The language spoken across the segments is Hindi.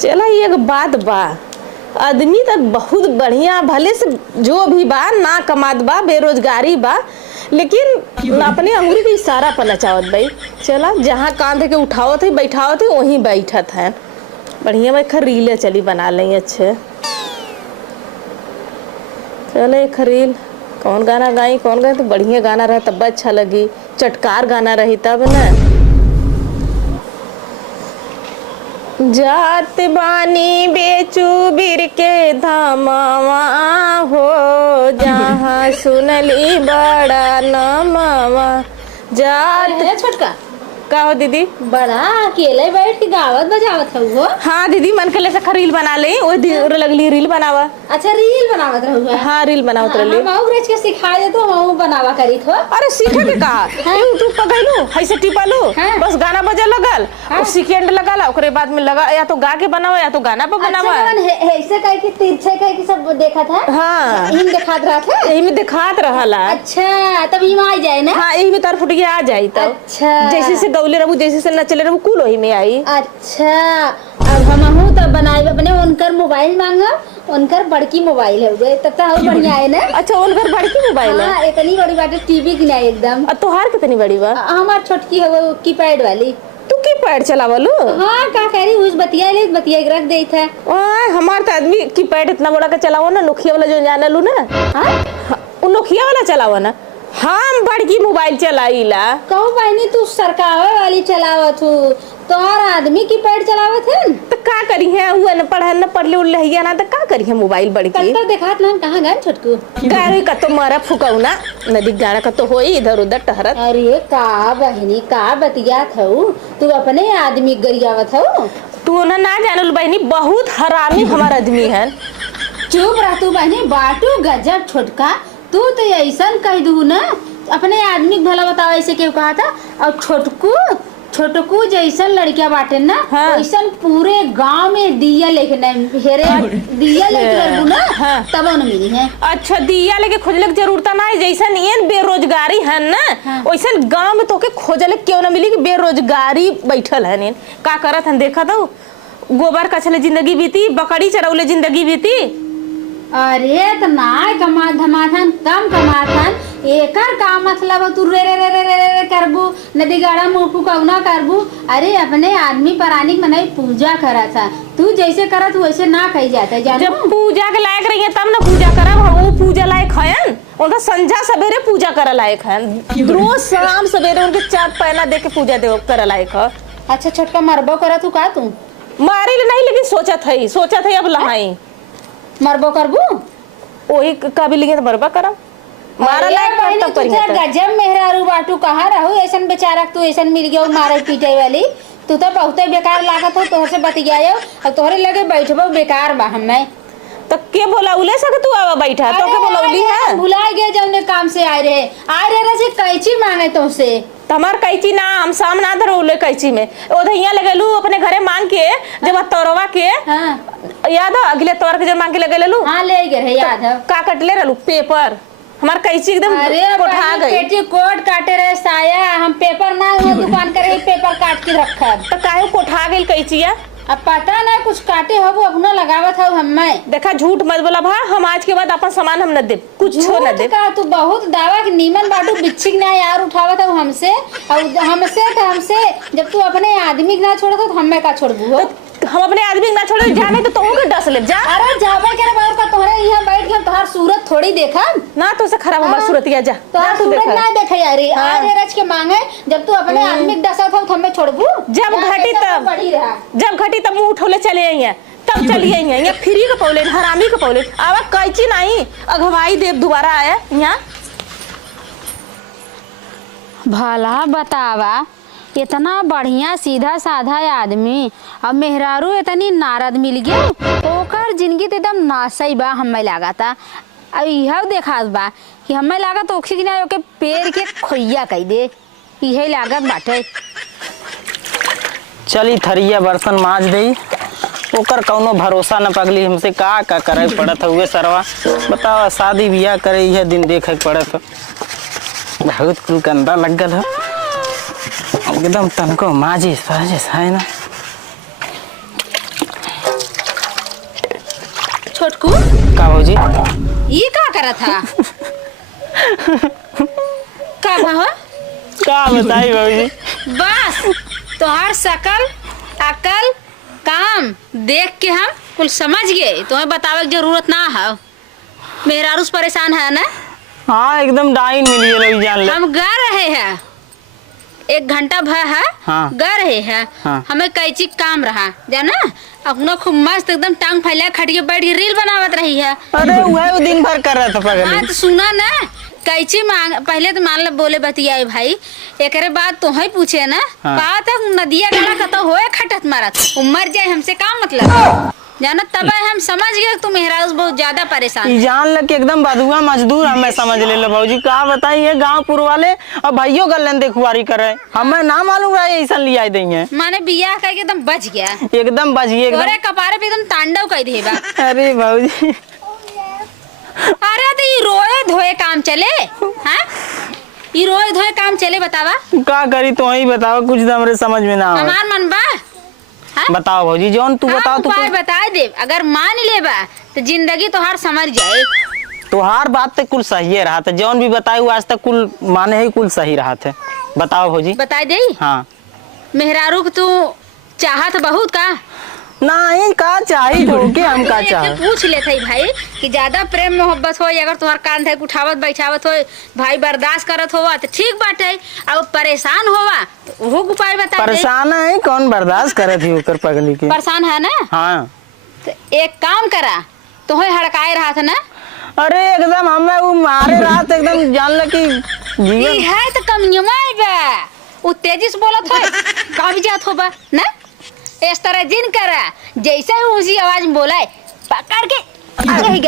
चला एक बात बा, आदमी तो बहुत बढ़िया भले से जो भी बा ना कमात बा, बेरोजगारी बा, लेकिन अपने अंगुरी के इशारा पर नचावत भाई। चला जहाँ कांधे के उठावत है बैठावत है वहीं बैठत है। बढ़िया भाई खर रीले चली बना लें अच्छे। चले एक रील कौन गाना गाई कौन गाए तो बढ़िया गाना रहा तब अच्छा लगी, चटकार गाना रही तब न। जात बानी बेचू बीर के धामावा हो, जहाँ सुनली बड़ा नामावा। जात छोटका का हो दीदी? बड़ा अकेले बैठ के गावत बजावत हो? हाँ दीदी मन के लिए रील बना ले, वो लगली रील बनावा। अच्छा रील बनावत रहुआ? हाँ रील बनावत रही। हम रेच के सिखा दे तो हम बनावा करी थो। अरे सीखे के कहा यूट्यूब पर गइलू ऐसे टिपा लो, बस गाना बजे लगल और सेकंड लगाला, ओकरे बाद में लगा या तो गा के बनावा या तो गाना पर बनावा। ऐसे कह के तिरछे कह के सब देखा था। हाँ यही दिखात रहा था, यही में दिखात रहला। अच्छा तब यही आ जाए ना? हाँ यही में तार फुट गया आ जाई तब। अच्छा जैसे से गौले रहू जैसे से नचले रहू कुल वही में आई। अच्छा अब हम तब बनाए अपने उनकर मोबाइल मांगा, उनकर बड़की मोबाइल है गए तब तो बढ़िया है ना। अच्छा उनकर बड़की मोबाइल है? हाँ इतनी बड़ी बात है, टीवी की नहीं एकदम। और तोहार कितनी बड़ी बा? हमार छोटकी है वो कीपैड वाली। तू कीपैड चलावलू? हाँ का करी उस बतिया ले बतिया रख दे था। हमार तो आदमी कीपैड इतना बड़ा का चलावो ना, नोकिया वाला जो जाने लू ना। हाँ नोकिया वाला चलावो ना, हम बड़की मोबाइल चलाईला। कहू बहनी तू सरकावे वाली चलावत हूँ तो और आदमी की पैड चलावत है तो का करी है हुआ न पढ़ न पढ़ ले उल्लहिया ना तो का करी है मोबाइल बड़की। तो देखात ना कहां गए छोटकू? गाड़ी का तो मारा फुकौना नदी गाड़ा का तो होई इधर उधर टहरत। अरे का बहनी का बतियात हूँ, तू अपने आदमी गरियावत हूँ। तू ना जानल बहनी बहुत हरामी हमार आदमी है। चुप रह तू बहनी, बाटू गजब छोटका। तू तो ऐसा कह दू ना अपने आदमी भला बताओ ऐसे क्यों कहा था। और छोटकू जैसा लड़किया बाटे ना वैसा पूरे गांव में दिया लेके दिया लेके ना तब न मिली है। अच्छा दिया लेके खोजले की जरूरत ना है, जैसा ये बेरोजगारी है ना वैसा गांव में तोके खोजले क्यों ना मिली कि बेरोजगारी बैठल है। नीन का करत हन देखा तो गोबर कचले जिंदगी बीती, बकरी चरौले जिंदगी बीती। अरे तो ना कमा धमाथन कम कमाथन एकर का मतलब तू रे रे रे रे रे रे करबू नदी गाड़ा मुफू कौना करबू। अरे अपने आदमी परानी मनाई पूजा करा था, तू जैसे करत वैसे ना कही जाता है। जब पूजा के लायक रही है तब ना पूजा करब, वो पूजा लायक है उनका संझा सवेरे पूजा करे लायक है, रोज शाम सवेरे उनके चार पैना दे के पूजा दे करे लायक है। अच्छा छोटका मरबो करा तू का तू? मारी नहीं लेकिन सोचा था अब लहाई मरबो करबू वही काबिल तो बरबा करम मारा लायक तब करिए। गजब मेहरारू बाटू कहाँ रहू ऐसन बेचारा तू ऐसन मिल गया मारे पीटे वाली। तू तो बहुत बेकार लागत हो, तोहर से बतियायो और तोहरे लगे बैठबो बेकार बा। हमें तो के बोलाउले सके तू आवा बैठा तो के बोलाउली है? भुला गए जौने काम से आए रहे से कैची मांगे तुमसे। तमार कैची ना हम साम ना धरोले कैची में ओधैया लगेलू अपने घरे मांग के जब तोरवा के। हाँ। याद है अगले तोर के जब मांग के लगेलू? हाँ ले गए याद है। का कटले रहलू पेपर हमार कैची एकदम कोठा गई। पेटी कोट काटे रहे साया हम पेपर ना वो दुकान करे पेपर काट के रखा तो काहे कोठा गई कैचिया? अब पता ना कुछ काटे हो वो अपना लगावत हो। हमें देखा झूठ मत बोला भा, हम आज के बाद अपन सामान हम न दे कुछ न दे का। तू बहुत दावा की नीमन बाटू बिच्छी ना यार उठावत हो हमसे और हमसे जब तू अपने आदमी ना छोड़त तो हमें का छोड़बू हो? हम अपने आदमी ना छोड़े जाने तो तोहू के डस ले जा। अरे जाबे करे बाहर का तोहरे यहां बैठ के तोहर सूरत थोड़ी देखा ना तो से खराब हमार सूरत या जा तोहर सूरत ना देखे यार। आज रच के मांगे जब तू अपने आदमी डसत हो हमें छोड़बू? जब घटी तब मुंह उठौले चले आइए तब चलिए यहाँ फ्री का पौले हरामी का पौले आवा कैची नहीं अगवाई देव दोबारा आया यहाँ। भला बतावा इतना बढ़िया सीधा साधा आदमी अब मेहरारू इतनी नारद मिल गया ओकर जिंदगी तो एकदम नासई बा। हमें लगा था अब यह देखा बा कि हमें लगा तो ओके ना ओके पेड़ के खोइया कह दे यही लागत बाटे। चली थरिया बर्तन माज दे ओकर कौनो भरोसा न पगली हमसे का करे पड़त हुए सरवा बताओ शादी बियाह करे यह दिन देखे पड़त बहुत कुल गंदा लगल है एकदम तनको माजी साजिश है ना। छोटकू का भौजी ये का करा था का भाव का बताई भौजी। बस तोहार शकल अकल काम देख के हम कुल समझ गए, तुम्हें बतावे की जरूरत ना है। मेहरारूस परेशान है ना। हाँ एकदम डाइन मिली है जान ले। हम गा रहे हैं 1 घंटा भर है। हाँ। गा रहे हैं। हाँ। हमें कैची काम रहा जाना अपना खूब मस्त एकदम टांग फैला खटिया बैठ के रील बनावत रही है। अरे वह दिन भर कर रहा था हाँ पगली। तो सुना ना कैची मांग पहले तो मान लो बोले बतियाए भाई एकरे बाद तो ही पूछे ना। हाँ। बात है नदिया गला का तो होए खटत मारत मर जाए हमसे काम मतलब जाना तब हम समझ गए तू मेहराज बहुत ज्यादा परेशान ई है। जान लग के एकदम बधुआ मजदूर हमें समझ ले लो भौजी। का बताई ये गांवपुर वाले और भाइयों गलन देखुआरी करे हमें ना मालूम रहा ऐसा लिया देंगे। माने बियाह करके एकदम बच गया एकदम बजिए तोरे एकदम। कपारे पे एकदम तांडव कर देबा। अरे भौजी अरे तो ये रोए धोए काम चले हाँ ये रोए धोए काम चले बतावा का करी तो ही बताओ कुछ तो हमरे समझ में ना आवे। हमार मन बा हाँ? बताओ भौजी जौन तू बताओ तू उपाय बता दे अगर मान लेबा तो जिंदगी तोहार समझ जाए। तुहार बात तो कुल सही रहा था जौन भी बताई आज तक कुल माने ही कुल सही रहा थे। बताओ भौजी। बता दे हाँ मेहरारू को तू चाहत बहुत का नहीं का चाहिए के हम का एक चाह। पूछ लेते भाई कि ज्यादा प्रेम मोहब्बत हो अगर तुम्हार कान थे उठावत बैठावत हो भाई बर्दाश्त करत होवा तो ठीक बात है। अब परेशान होवा तो वो उपाय बता दे। परेशान है कौन बर्दाश्त करे थी ओकर पगली के। परेशान है ना हाँ तो एक काम करा तो हड़काए रहा था ना। अरे एकदम हमें वो मारे रात एकदम जान ल कि ई जीवन है तो कमियमा बा वो तेजी से बोलत हो कहाँ भी जात होबा ना इस तरह जिन करा जैसे ही उसी आवाज में बोला पकड़ के यही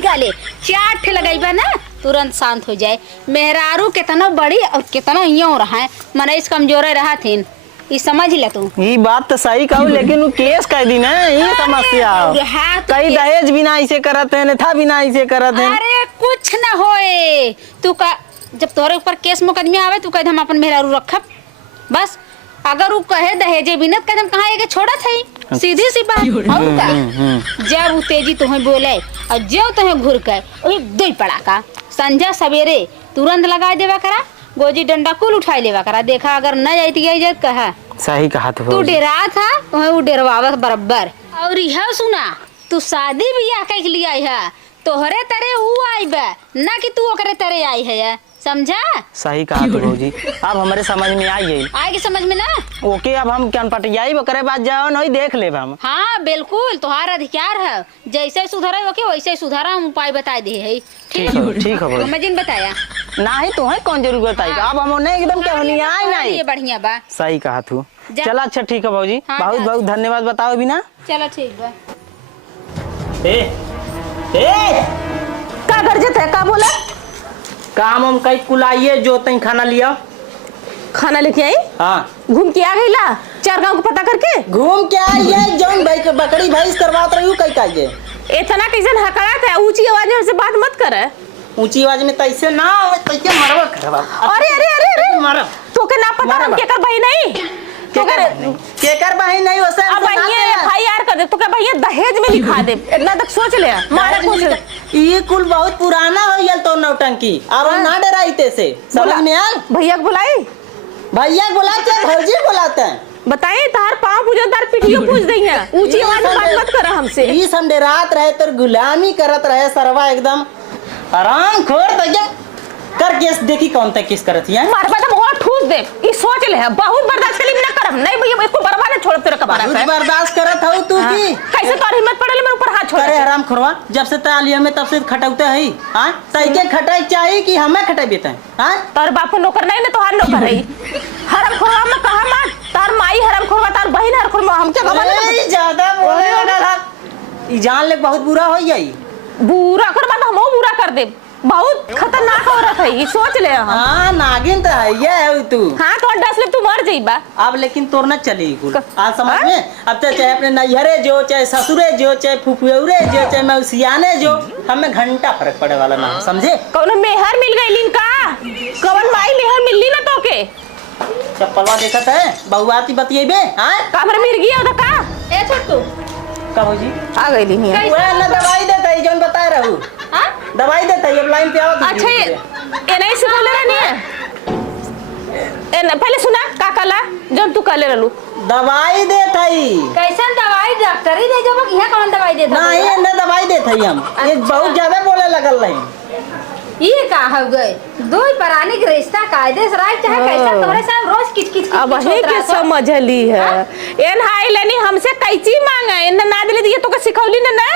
गाली चाट लगाइबा ना तुरंत शांत हो जाए। मेहरारू कितना बड़ी और कितना यूं रहा है मने इस कमजोरे रहा थीन ये समझ ले तू। ये बात तो सही कहू लेकिन वो केस कह दी ना ये समस्या हाँ, तो कई केस- दहेज बिना ऐसे करत है था बिना ऐसे करत है। अरे कुछ ना होए तू का जब तोरे ऊपर केस मुकदमे आवे तू कह हम अपन मेहरारू रखब बस अगर वो कहे दहेजे बिनत कदम कहाँ एक छोड़ा था सीधी सी बात और का जब वो तेजी तुम्हें बोले और जो तुम्हें घुर के दो पड़ा का संझा सवेरे तुरंत लगा देवा करा गोजी डंडा कुल उठा लेवा करा देखा अगर न जाती गई कहा सही कहा तू डरा था तुम्हें वो डरवावत बराबर। और यह सुना तू शादी ब्याह के लिए आई है तोहरे तरह वो आई बा ना कि तू ओकरे तरह आई है समझा। सही कहा तो भौजी अब हमारे समझ में आई गई आएगी समझ में ना। ओके अब हम क्या पटियाई करे बात जाओ नहीं देख ले हम। हाँ बिल्कुल तुम्हारा अधिकार है जैसे सुधारा ओके वैसे सुधारा हम उपाय बता दिए है ठीक है भौजी मैं जिन बताया ना ही तो है कौन जरूरत आई अब हम नहीं एकदम क्या होनी आई नहीं ये बढ़िया बा सही कहा तू। जा। चला अच्छा ठीक है भौजी हाँ, बहुत जा। बहुत धन्यवाद बताओ बिना। चलो ठीक बा। का गर्जत है का बोला काम हम कई कुलाइए जो तई खाना लिया खाना लेके आई हाँ घूम के आ गईला 4 गांव को पता करके घूम के आइए जौन बकरी भैंस करवात रही कई काइए इतना कैसे हकड़ात है ऊंची आवाज में हमसे बात मत कर। ऊंची आवाज में तैसे ना तैसे मरवा करवा। अरे अरे अरे अरे मारा तो के ना पता हम के कर भाई नहीं तो के केकर बहन नहीं वैसे अब भैया एफआईआर कर दे तो के भैया दहेज में लिखा दे इतना तक सोच ले मारा कुछ ये कुल बहुत पुराना हो गया तो नौटंकी अब हम ना डराइते से समझ में आल। भैया को बुलाई भैया बुलाते हैं भौजी बुलाते हैं बताइए तार पाँव पूजो तार पिटियो पूछ दी है ऊंची आवाज में बात मत करा हमसे। ई संडे रात रहे तो गुलामी करत रहे सरवा एकदम आराम खोर तक कर केस देखी कौन तक किस करत है मार बात हम और ठूस दे ई सोच ले बहुत बर्दाश्त करी ना करम नहीं भैया इसको बर्बाद नहीं छोड़ तेरे कबाड़ा बहुत बर्दाश्त करत हो तू की कैसे तोर हिम्मत पड़े मेरे ऊपर हाथ छोड़ अरे हराम खोरवा जब से तालिया में तब से खटौते है हां तई के खटाई चाहिए कि हमें खटाई बेते हां तार बाप नौकर नहीं ना तोहार नौकर है हरम खोरवा में कहा मत तार माई हरम खोरवा तार बहन हरम खोरवा हम क्या गवा अरे ज्यादा बोले वाला ई जान ले बहुत बुरा हो जाई बुरा कर बात हम बुरा कर दे बहुत खतरनाक औरत है ये सोच ले हम। हां नागिन तो है ये है तू। हां तो डस ले तू मर जाइबा अब लेकिन तोर न चली कुल आज समझ में अब तो चाहे अपने नैहरे जो चाहे ससुरे जो चाहे फुफुरे जो चाहे मौसियाने जो हमें घंटा फर्क पड़े वाला ना समझे। कौन मेहर मिल गई लिंका कवन माई मेहर मिलली ना तो के चप्पलवा देखत है बहुआती बतियेबे हां कामर मिल गया तो का ए छोटू बता भौजी आ गई ली हियां। ओए ना दवाई देता है जौन बता रहू हाँ? दवाई देता है अब लाइन पे आओ अच्छा ये नहीं सिखौले रहनी है पहले सुना का कला जौन तू कले रहलू दवाई देता है कैसन दवाई डॉक्टर ही दे जब यहाँ कौन दवाई देता नहीं ना दवाई देता है हम ये बहुत ज्यादा बोले लगल नहीं ये का हो गए दो परानी के रिश्ता कायदे से राय चाहे कैसा तोरे साथ रोज किच अब वही के समझली है एन हाई लेनी हमसे कैची मांगा इन ना दिले दिए तो का सिखौली ना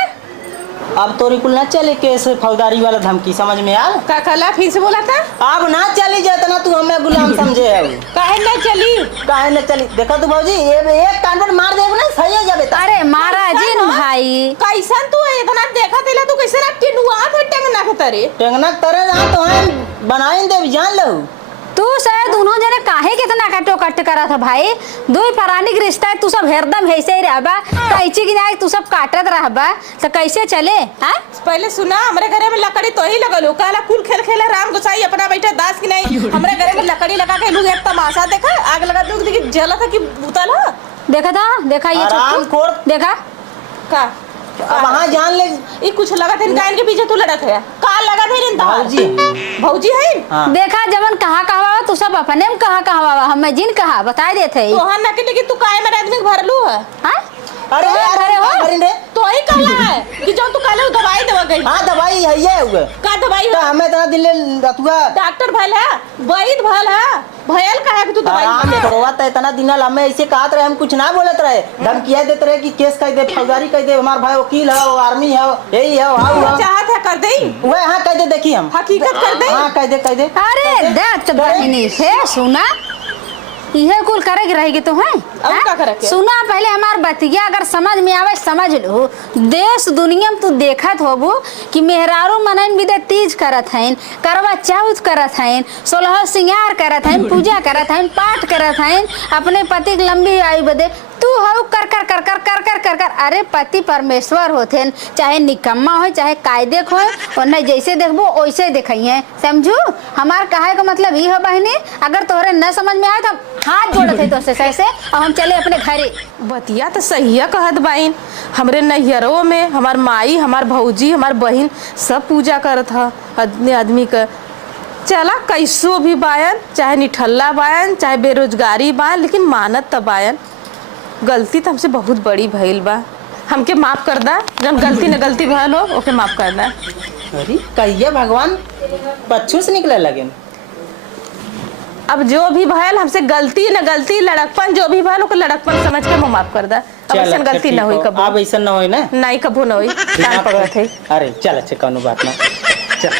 अब तोरी कुल ना चले केस फौजदारी वाला धमकी समझ में आल का कला फिर से बोला था अब ना चली जितना तू हमें गुलाम समझे है काहे ना चली काहे न चली देखा तू भौजी एक कान पर मार देब ना सही हो जाबे अरे महाराज जी न भाई कैसन तू इतना देखा तेला तू कैसे ना टिनुआ थे टेंगना के तरे टेंगना तरे ना तो हम बनाइन देब जान लो तू शायद दोनों जने काहे कितना कटो कट करा था भाई दो परानिक रिश्ता है तू सब हरदम ऐसे ही रहबा कैची की जाए तू सब काटत रहबा तो कैसे चले हाँ पहले सुना हमारे घरे में लकड़ी तो ही लगल हो काला कुल खेल खेला राम गोसाई अपना बैठा दास की नहीं हमारे घरे में लकड़ी लगा के लोग एक तमाशा देखा आग लगा दो देखी जला था कि बुतल है देखा था देखा ये आराम छोटू खोर देखा का अब वहां जान ले ये कुछ लगा था इनका इनके पीछे तू लड़त है का लगा था इनका भौजी भौजी है हाँ। देखा जवन कहा कहवा तू सब अपने में कहा कहवा हमें जिन कहा बता देते तो हाँ ना कि लेकिन तू काहे मेरे आदमी को भरलू है हाँ अरे अरे हो अरे रे तो ही कहला है कि जो तू काले दवाई देवा गई हां दवाई है ये हुए का दवाई तो है हमें इतना दिन ले रतुआ डॉक्टर भल है वैद भल है भयल का है कि तू दवाई आराम करवा त इतना दिन हमें ऐसे कहत रहे हम कुछ ना बोलत रहे धमकिया देते रहे कि केस कर दे फौजदारी कर दे हमार भाई वकील है आर्मी है यही है हाउ चाहत है कर दे वो हां कह दे देखी हम हकीकत कर दे हां कह दे अरे दत्त बहिनी है सुना इहे कुल करे रहेगी तो है अब का करे के? सुना पहले हमार बतिया अगर समझ में आवे समझ लो देश दुनिया में तू देखत होबू कि मेहरारू मनन भी दे तीज करत हैं करवा चौथ करत हैं 16 सिंगार करत हैं पूजा करत हैं पाठ करत हैं अपने पति की लंबी आयु बदे तू हो कर कर कर कर कर कर कर कर अरे पति परमेश्वर होते चाहे निकम्मा हो चाहे कायदे हो उन्हें जैसे देखबो वैसे देखिए समझू हमार कहे का मतलब ये हो बहनी अगर तोहरे न समझ में आए तो हाथ जोड़त है तो से और हम चले अपने घरे बतिया तो सही है कहत बाइन हमरे नैहरों में हमार माई हमार भौजी हमार बहन सब पूजा करत है आदमी आदमी का चला कैसो भी बायन चाहे निठल्ला बायन चाहे बेरोजगारी बायन लेकिन मानत त बायन गलती तो हमसे बहुत बड़ी भइल बा हमके माफ कर दा जब गलती न गलती भइल हो ओके माफ कर दा अरे कहिए भगवान बच्चों से निकले लगे अब जो भी भइल हमसे गलती न गलती लड़कपन जो भी भइल ओके लड़कपन समझ के मुँह माफ कर दा अब ऐसा गलती न हुई कबो अब ऐसा न होई ना नहीं कबो न हुई कान पकड़त है अरे चल अच्छा कोनो बात ना चल